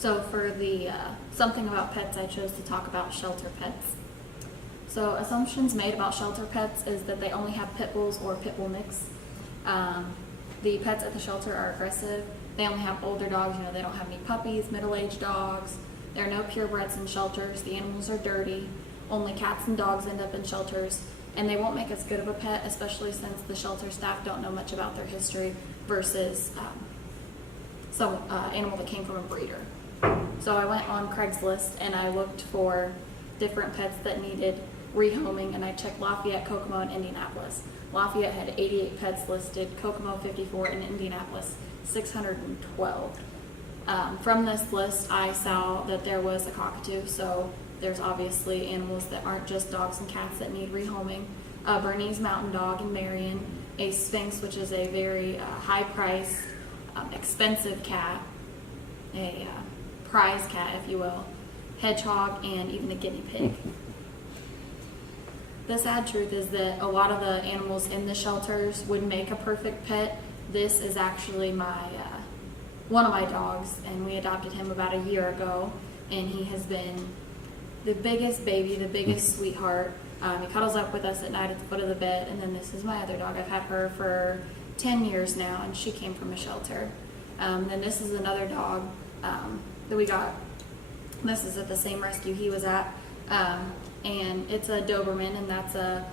So for the something about pets, I chose to talk about shelter pets. So assumptions made about shelter pets is that they only have pit bulls or pit bull mix. The pets at the shelter are aggressive. They only have older dogs. They don't have any puppies, middle-aged dogs. There are no purebreds in shelters. The animals are dirty. Only cats and dogs end up in shelters, and they won't make as good of a pet, especially since the shelter staff don't know much about their history versus some animal that came from a breeder. So I went on Craigslist and I looked for different pets that needed rehoming, and I checked Lafayette, Kokomo, and Indianapolis. Lafayette had 88 pets listed, Kokomo 54, and Indianapolis 612. From this list, I saw that there was a cockatoo, so there's obviously animals that aren't just dogs and cats that need rehoming. A Bernese Mountain Dog in Marion, a Sphinx, which is a very high-priced, expensive cat, a prize cat, if you will, hedgehog, and even a guinea pig. The sad truth is that a lot of the animals in the shelters would make a perfect pet. This is actually one of my dogs, and we adopted him about a year ago, and he has been the biggest baby, the biggest sweetheart. He cuddles up with us at night at the foot of the bed, and then this is my other dog. I've had her for 10 years now, and she came from a shelter. Then this is another dog that we got. This is at the same rescue he was at, and it's a Doberman, and that's a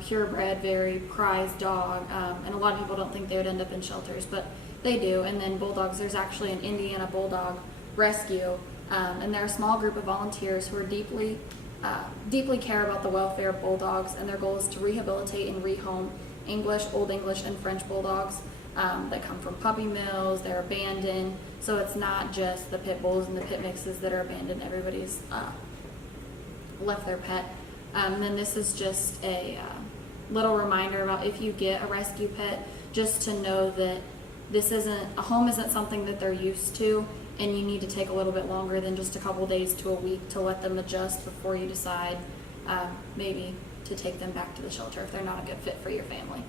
purebred, very prized dog. And a lot of people don't think they would end up in shelters, but they do. And then bulldogs, there's actually an Indiana bulldog rescue, and they're a small group of volunteers who are deeply care about the welfare of bulldogs, and their goal is to rehabilitate and rehome English, Old English, and French bulldogs that come from puppy mills. They're abandoned, so it's not just the pit bulls and the pit mixes that are abandoned. Everybody's left their pet. Then this is just a little reminder about if you get a rescue pet, just to know that a home isn't something that they're used to, and you need to take a little bit longer than just a couple days to a week to let them adjust before you decide maybe to take them back to the shelter if they're not a good fit for your family.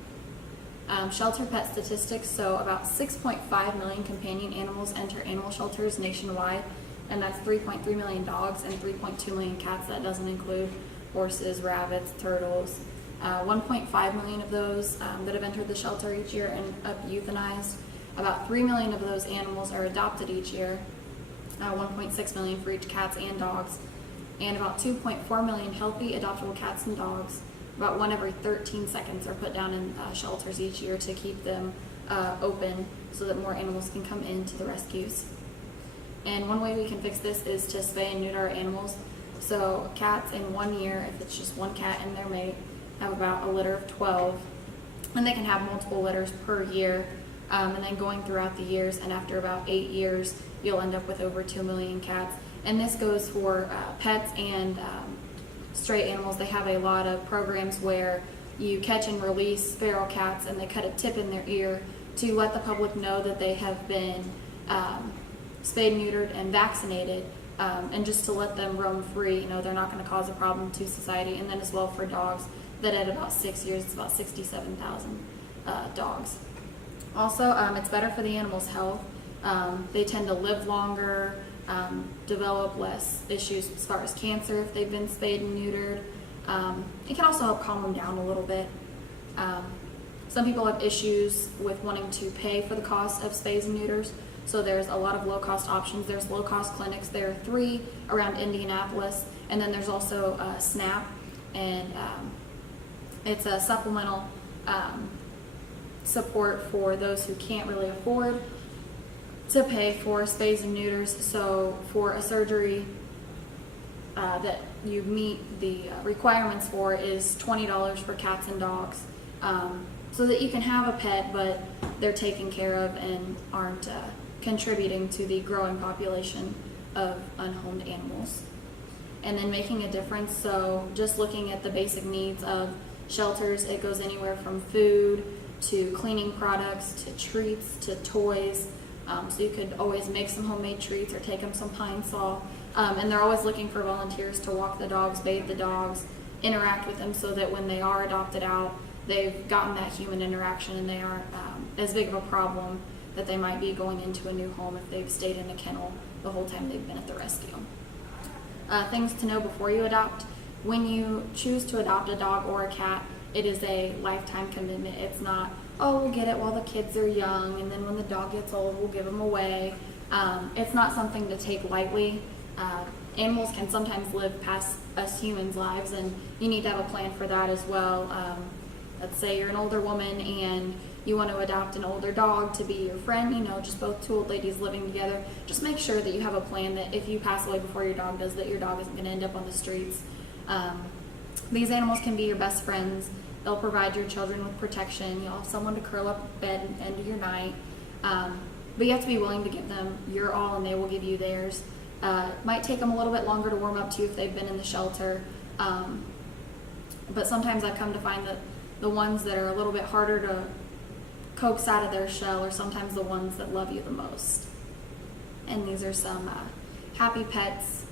Shelter pet statistics, so about 6.5 million companion animals enter animal shelters nationwide, and that's 3.3 million dogs and 3.2 million cats. That doesn't include horses, rabbits, turtles. 1.5 million of those that have entered the shelter each year end up euthanized. About 3 million of those animals are adopted each year, 1.6 million for each cats and dogs, and about 2.4 million healthy adoptable cats and dogs. About 1 every 13 seconds are put down in shelters each year to keep them open so that more animals can come into the rescues. And one way we can fix this is to spay and neuter our animals. So cats in 1 year, if it's just one cat and their mate, have about a litter of 12, and they can have multiple litters per year. And then going throughout the years, and after about 8 years, you'll end up with over 2 million cats. And this goes for pets and stray animals. They have a lot of programs where you catch and release feral cats, and they cut a tip in their ear to let the public know that they have been spayed, neutered, and vaccinated, and just to let them roam free. They're not going to cause a problem to society. And then as well for dogs, that at about 6 years, it's about 67,000 dogs. Also, it's better for the animal's health. They tend to live longer, develop less issues as far as cancer if they've been spayed and neutered. It can also help calm them down a little bit. Some people have issues with wanting to pay for the cost of spays and neuters, so there's a lot of low-cost options. There's low-cost clinics. There are 3 around Indianapolis, and then there's also SNAP, and it's a supplemental support for those who can't really afford to pay for spays and neuters. So for a surgery that you meet the requirements for is $20 for cats and dogs, so that you can have a pet, but they're taken care of and aren't contributing to the growing population of unhomed animals. And then making a difference, so just looking at the basic needs of shelters, it goes anywhere from food to cleaning products to treats to toys. So you could always make some homemade treats or take them some Pine Sol. And they're always looking for volunteers to walk the dogs, bathe the dogs, interact with them, so that when they are adopted out, they've gotten that human interaction and they aren't as big of a problem that they might be going into a new home if they've stayed in a kennel the whole time they've been at the rescue. Things to know before you adopt. When you choose to adopt a dog or a cat, it is a lifetime commitment. It's not, oh, we'll get it while the kids are young, and then when the dog gets old, we'll give them away. It's not something to take lightly. Animals can sometimes live past us humans' lives, and you need to have a plan for that as well. Let's say you're an older woman and you want to adopt an older dog to be your friend, just both two old ladies living together. Just make sure that you have a plan that if you pass away before your dog does, that your dog isn't going to end up on the streets. These animals can be your best friends. They'll provide your children with protection. You'll have someone to curl up in bed and end your night. But you have to be willing to give them your all, and they will give you theirs. Might take them a little bit longer to warm up to if they've been in the shelter. But sometimes I've come to find that the ones that are a little bit harder to coax out of their shell are sometimes the ones that love you the most. And these are some happy pets,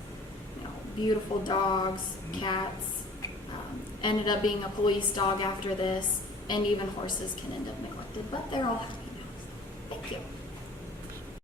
beautiful dogs, cats. Ended up being a police dog after this, and even horses can end up neglected, but they're all happy now. Thank you.